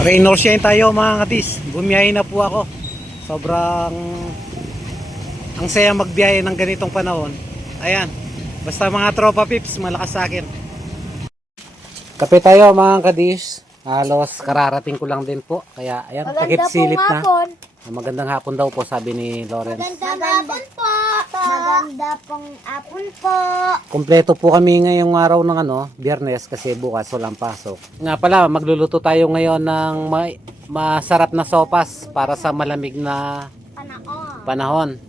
Rainor shine tayo mga katis. Bumiyahe na po ako. Sobrang ang saya magbiyahe ng ganitong panahon. Ayan. Basta mga tropa pips, malakas sa akin. Kape tayo mga kadis. Halos kararating ko lang din po. Kaya ayan, takip silip na. Magandang hapon daw po, sabi ni Lawrence. Magandang hapon po. Maganda pong hapon po. Kompleto po kami ngayong araw ng Biyernes kasi bukas walang pasok. Nga pala, magluluto tayo ngayon ng masarap na sopas para sa malamig na panahon.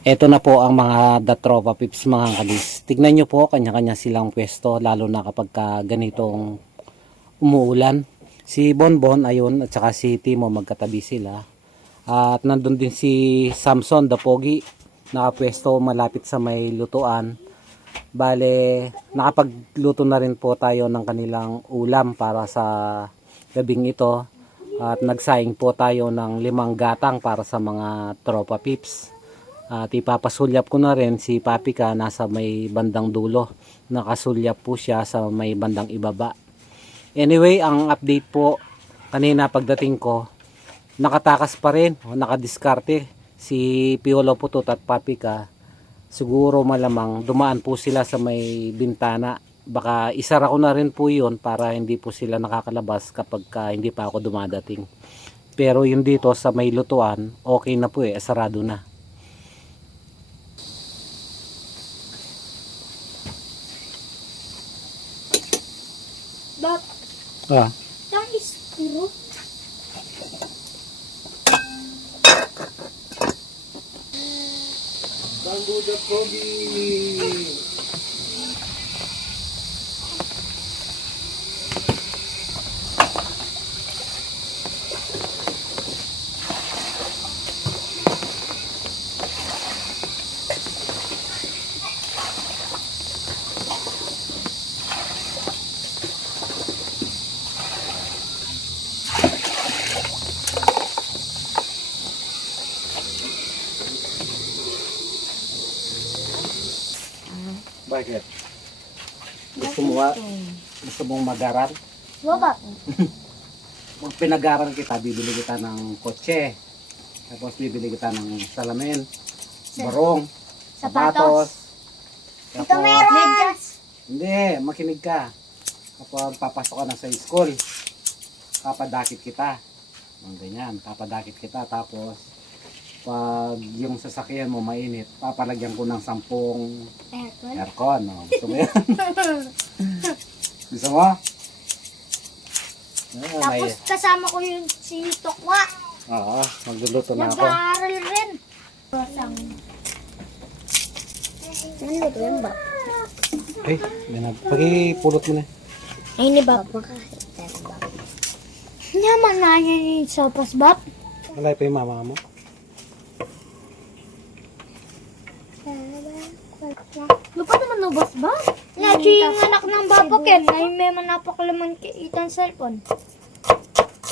Ito na po ang mga datropa pips mga kalis. Tignan nyo po, kanya-kanya silang pwesto lalo na kapag ganitong umuulan. Si Bonbon ayun at saka si Timo magkatabi sila. At nandun din si Samson the Pogi, nakapwesto malapit sa may lutuan. Bale, nakapagluto na rin po tayo ng kanilang ulam para sa gabing ito. At nagsaing po tayo ng 5 gatang para sa mga tropa pips. At ipapasulyap ko na rin si Papika nasa may bandang dulo. Nakasulyap po siya sa may bandang ibaba. Anyway, ang update po kanina pagdating ko, nakatakas pa rin, nakadiskarte si Piolo Putot at Papika. Siguro malamang dumaan po sila sa may bintana. Baka isara ko na rin po yun para hindi po sila nakakalabas kapag hindi pa ako dumadating. Pero yung dito sa may lutuan, okay na po sarado na. Bak, tang istiro. Banggo the Pogi. Bakit? Gusto mong magaran? Baba. Pag pinagaran kita, bibili kita ng kotse. Tapos bibili kita ng salamin, barong, sapatos. Ito meron. Medyas. Hindi, makinig ka. Kapag papasok ka na sa school, papadakit kita. Ang ganyan, papadakit kita. Tapos, pag yung sasakyan mo mainit, papalagyan ko ng 10 aircon. No? Gusto mo yan? Gusto mo? Tapos kasama ko yung si Tokwa. Oo, magluluto na ako. Nag-aaral rin. Nandito yan ba? Ay, pag-ipulot mo na. Ay, ni Bab. Naman na yan yung sopas, Bab. Wala pa yung mama mo? Lupa naman nubos ba? Lagi yung anak ng Babo Ken ay may manapakalaman kay Ethan cellphone.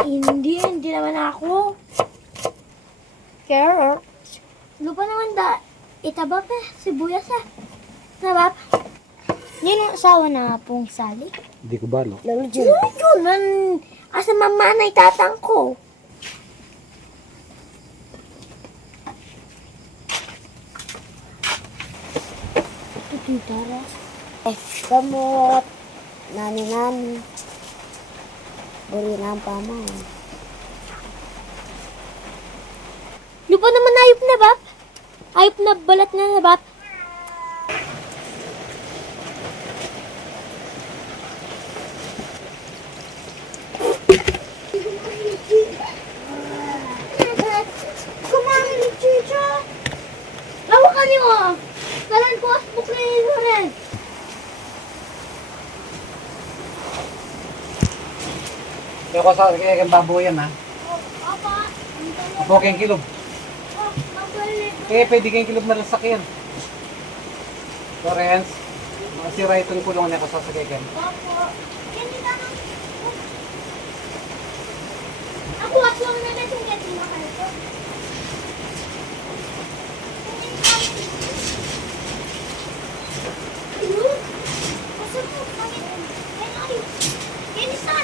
Hindi naman ako. Care. Lupa naman itabap sibuyas Nabap? Yun ang asawa na pong Sally. Hindi ko balo. Lalo dyan. Yun, asa mama na itatang ko. Titaras. Kamot. Nani. Buri na ang pama. Lupa naman ayop na, Bap. Ayop na balat na, Bap. Kumain ni Chicha. Lawakan niyo. Kalan po as buklayin mo rin. Kaya ko sa kaya baboyan ha. Apa? Apo kayong kilog. Kaya pwede kayong kilog na lasakyan. Lawrence, masira itong kulong niya ko sa sakyan. Ako aswang na natin kasi makalito. Ayun! Asa mo? Bakit? Ayun! Kinis na!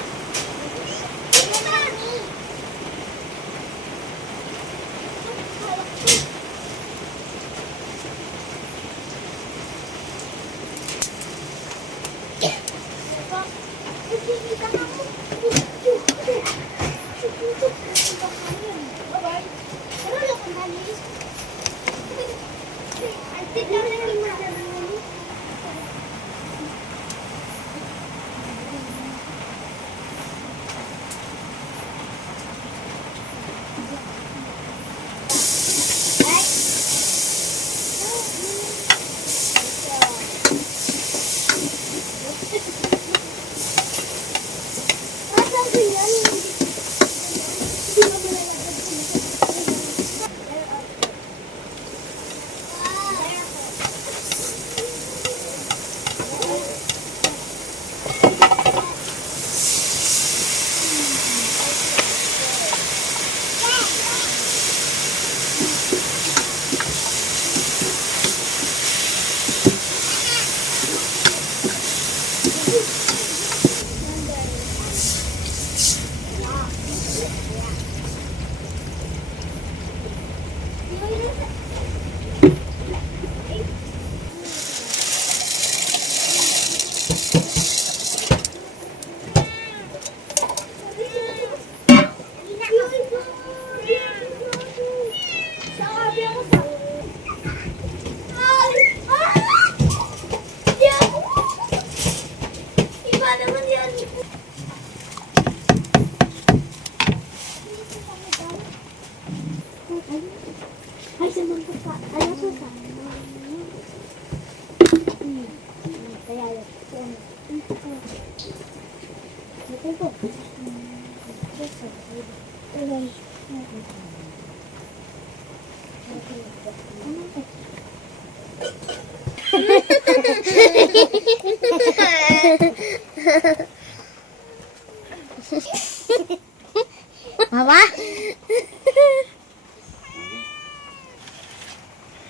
Mama?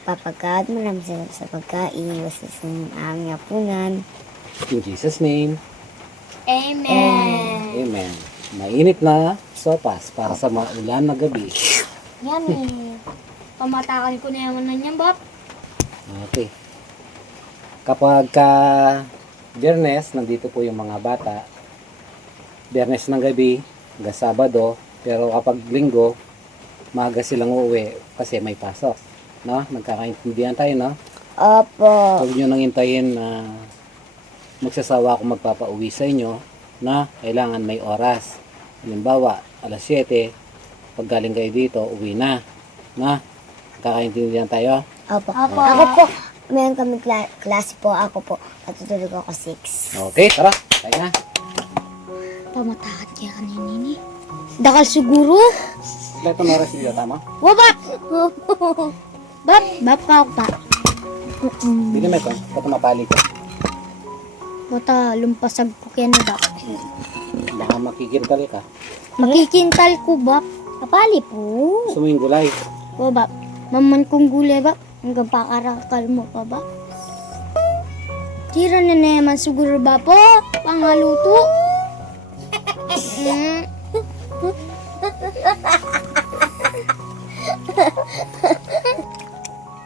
Papagkat mo lang sa pagkain, basta sa aming hapunan. In Jesus' name. Amen. Amen. Mainit na sopas para sa maulan na gabi. Yan eh. Pamatakan ko na yaman na niyan, Bob. Okay. Kapag Biyernes, nandito po yung mga bata. Biyernes ng gabi, hanggang Sabado. Pero kapag Linggo, maaga silang uuwi kasi may pasok. No? Nagkakaintindihan tayo, no? Opo. Huwag nyo nang hintayin na magsasawa ako magpapauwi sa inyo na kailangan may oras. Halimbawa, alas 7, pag galing kayo dito, uwi na. Na? Nagkakaintindihan tayo? Opo. Ako po, meron kami klase po. Ako po, natutulog ako 6. Okay, tara. Tayo na. Pamatakan kaya kanina ni. Dakal siguro. Ito na oras dito, tama? Wabak! Bab ka pa. Bili mo ito. Ito mapali ko. Mata, lumpasag ko kaya na ba? Baka makikintal ka. Makikintal ko ba? Kapali po. Gusto mo yung gulay? O ba? Maman kong gulay ba? Hanggang pakarakal mo pa ba? Tira na naman siguro ba po? Pangaluto?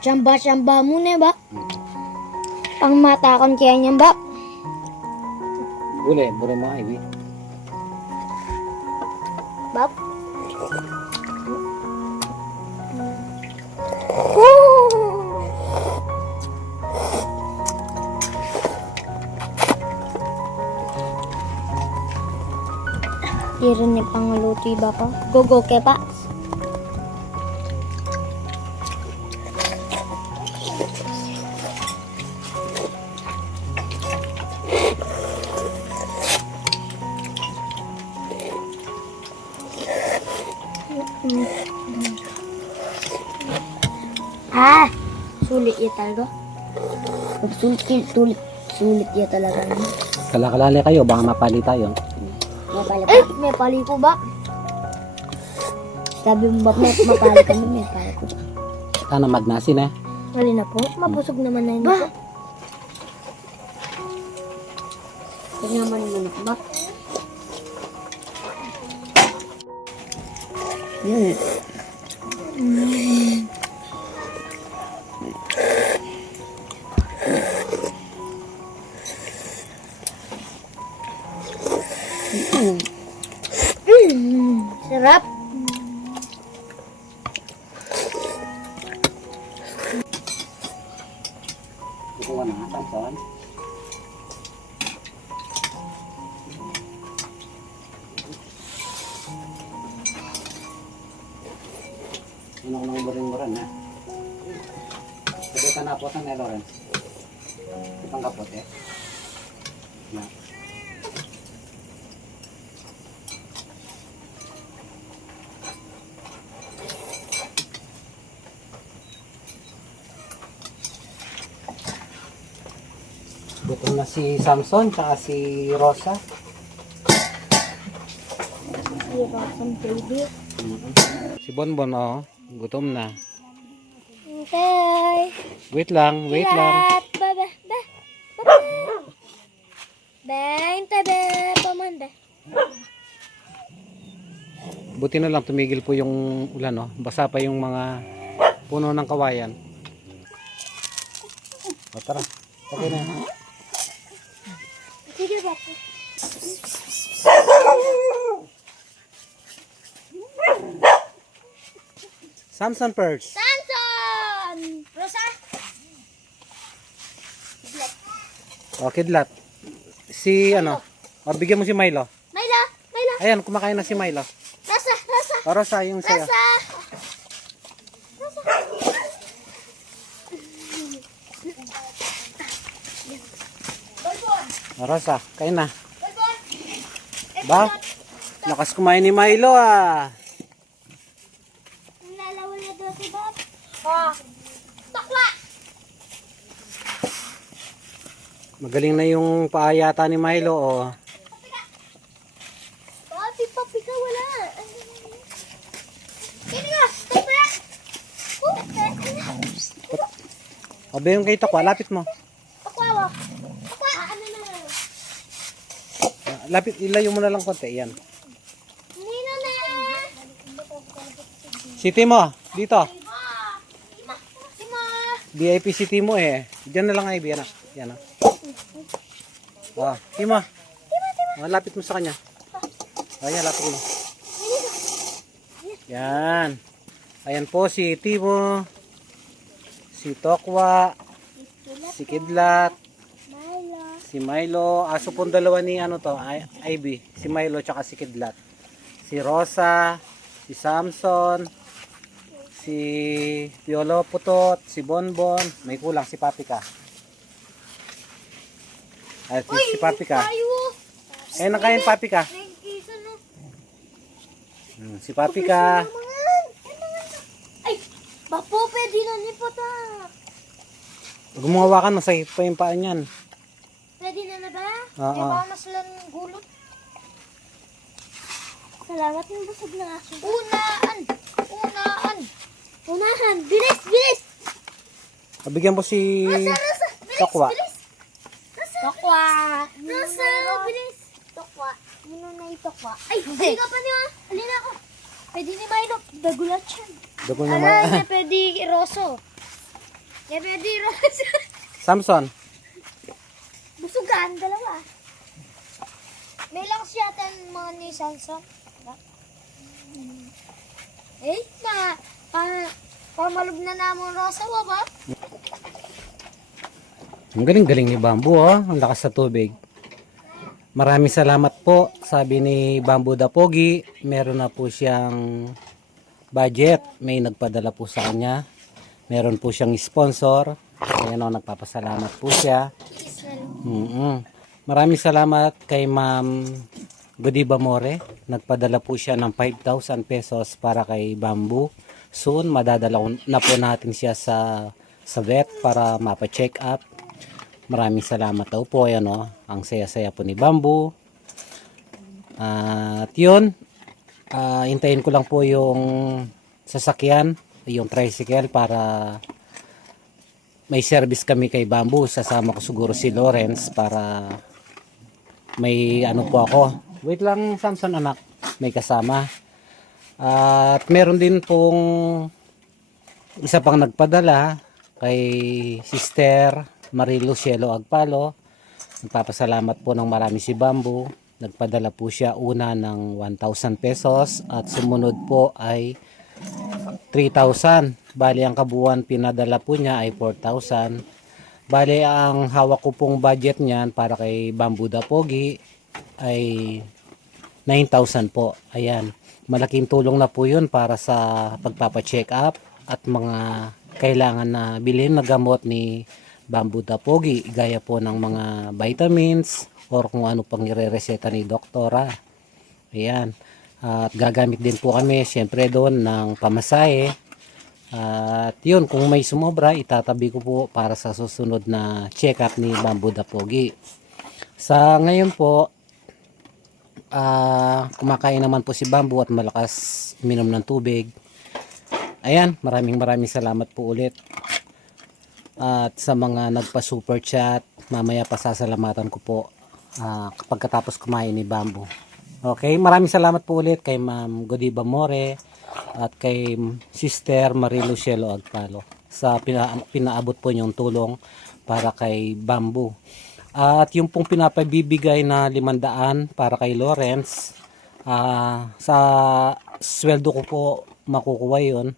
Samba-samba mo na ba? Pangmatakan kaya niyan ba? Gulay mo Ivy. Bab? Tira niya pangaluto ba pa? Gogo ke pa? Ah, sulit ya talaga. Sulit ya talaga. Kalakalali kayo, baka mapali tayo. May pali ko ba? Sabi mo ba mapali kami, may pali ko ba? Sana magnasin eh. Mali na po, mabusog naman na yun po. Huwag naman yung manok ba? Sarap. Kukuha na nga, Samson. Ano ko nang buring-buran ha? Sabi ka na po sa Lawrence. Itong kapot eh. Na. Gutom na si Samson tsaka si Rosa. Si Bonbon oh, gutom na. Okay. Wait lang. Baba. Benta be, pamanda. Buti na lang tumigil po yung ulan no. Basa pa yung mga puno ng kawayan. O tara. Okay na. Sige ba? Samson first. Samson! Rosa? O kidlat. Si ano? O bigyan mo si Milo. Mayla! Ayan, kumakain na si Milo. Rosa! O Rosa, yung sa'yo. Rosa! O Rosa, kain na. Ba? Lakas kumain ni Milo ah. Nalawal na doon si Bob. Ah. Takwa! Magaling na yung paayata ni Milo oh. Papi ka, wala. Kini nga, takwa! Obe yung kay Takwa, lapit mo. Takwa! Takwa! Ano na? Lapit, ilayo mo na lang konti. Yan. Nino na! City mo, dito. Ima! VIP city mo eh. Diyan na lang ay, yan ah. Yan ah. Oh, Timo. Oh, lapit mo sa kanya. Ayan, lapit mo. Yan. Ayan po si Timo. Si Tokwa. Si Kidlat. Milo. Si Milo. Aso pong dalawa ni ano to, Ivy. Si Milo tsaka si Kidlat. Si Rosa. Si Samson. Si Piolo Putot. Si Bonbon. May kulang si Papika. At si Papika. Eh, nakain Papika. Si Papika. Ay! Bapo, pwede na ni Pata. Gumawa ka, masakit pa yung paa niyan. Pwede na ba? Oo. Di ba masulan gulot? Salamat ng busog na aso. Unaan! Unahan! Bilis! Pabigyan mo si Rasa! Bilis! Tokwa. Bilis! Tokwa! Rasa! Bilis! Tokwa! Yun na yung tokwa. Ay! Hindi ka pa niya! Halina ako! Pwede ni Milo. Dagulat siya. Dugo Ala, naman. niya pwede roso. Niya pwede roso. Samson. Busugan, dalawa. May lang siya mga ni Samson. Eh, pamalog na namon rosa, ba? Ang galing-galing ni Bamboo, oh. Ang lakas sa tubig. Maraming salamat po, sabi ni Bamboo Dapogi. Meron na po siyang budget. May nagpadala po sa kanya. Meron po siyang sponsor. Ayan o, nagpapasalamat po siya. Maraming salamat kay Ma'am Godiva More. Nagpadala po siya ng 5,000 pesos para kay Bamboo. Soon, madadala na po natin siya sa vet para mapa-check up. Maraming salamat daw po. Ayan o, ang saya-saya po ni Bamboo. At yun, hintayin ko lang po yung sasakyan, yung tricycle para may service kami kay Bamboo. Sasama ko siguro si Lawrence para may ano po ako. Wait lang, Samson anak, may kasama. At meron din pong isa pang nagpadala kay Sister Marilu Cielo Agpalo. Nagpapasalamat po ng marami si Bamboo. Nagpadala po siya una ng 1,000 pesos at sumunod po ay 3,000. Bali ang kabuuan pinadala po niya ay 4,000. Bali ang hawak ko pong budget niyan para kay Bamboo Dapogi ay 9,000 po. Ayan. Malaking tulong na po yun para sa pagpapacheck up at mga kailangan na bilhin na gamot ni Bamboo Dapogi, gaya po ng mga vitamins or kung ano pang nire-reseta ni doktora. Ayan. At gagamit din po kami syempre doon ng pamasahe. At yun, kung may sumobra, itatabi ko po para sa susunod na check-up ni Bamboo Dapogi. Sa ngayon po, kumakain naman po si Bamboo at malakas minom ng tubig. Ayan, maraming salamat po ulit. At sa mga nagpa-super chat, mamaya pasasalamatan ko po pagkatapos kumain ni Bamboo. Okay, maraming salamat po ulit kay Ma'am Godiva More at kay Sister Marilu Cielo Agpalo sa pinaabot po niyong tulong para kay Bamboo. At yung pong pinapabibigay na 500 para kay Lawrence, sa sweldo ko po makukuha yun.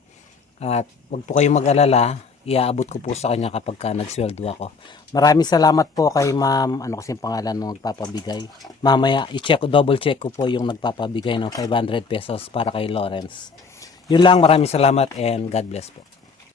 At wag po kayong mag-alala, iaabot ko po sa kanya kapag nagsweldo ako. Maraming salamat po kay Ma'am, ano kasi pangalan ng nagpapabigay. Mamaya double check ko po yung nagpapabigay ng 500 pesos para kay Lawrence. Yun lang, maraming salamat and God bless po.